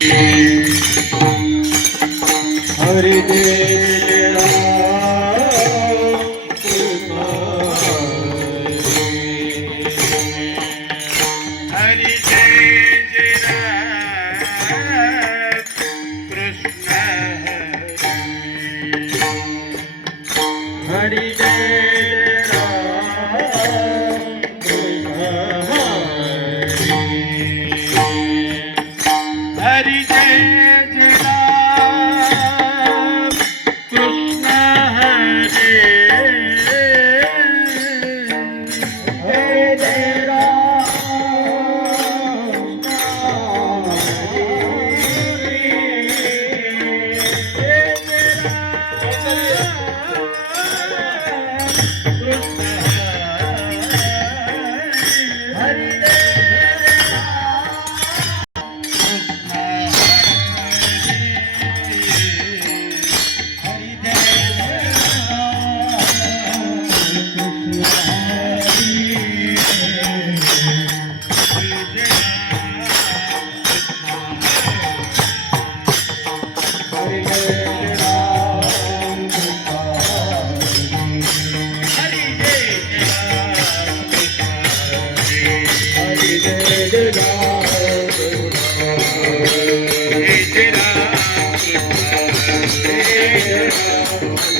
ਹਰੀ ਦੇ ਰਾਮ ਹਰੀ। हरिजे कृष्ण हरे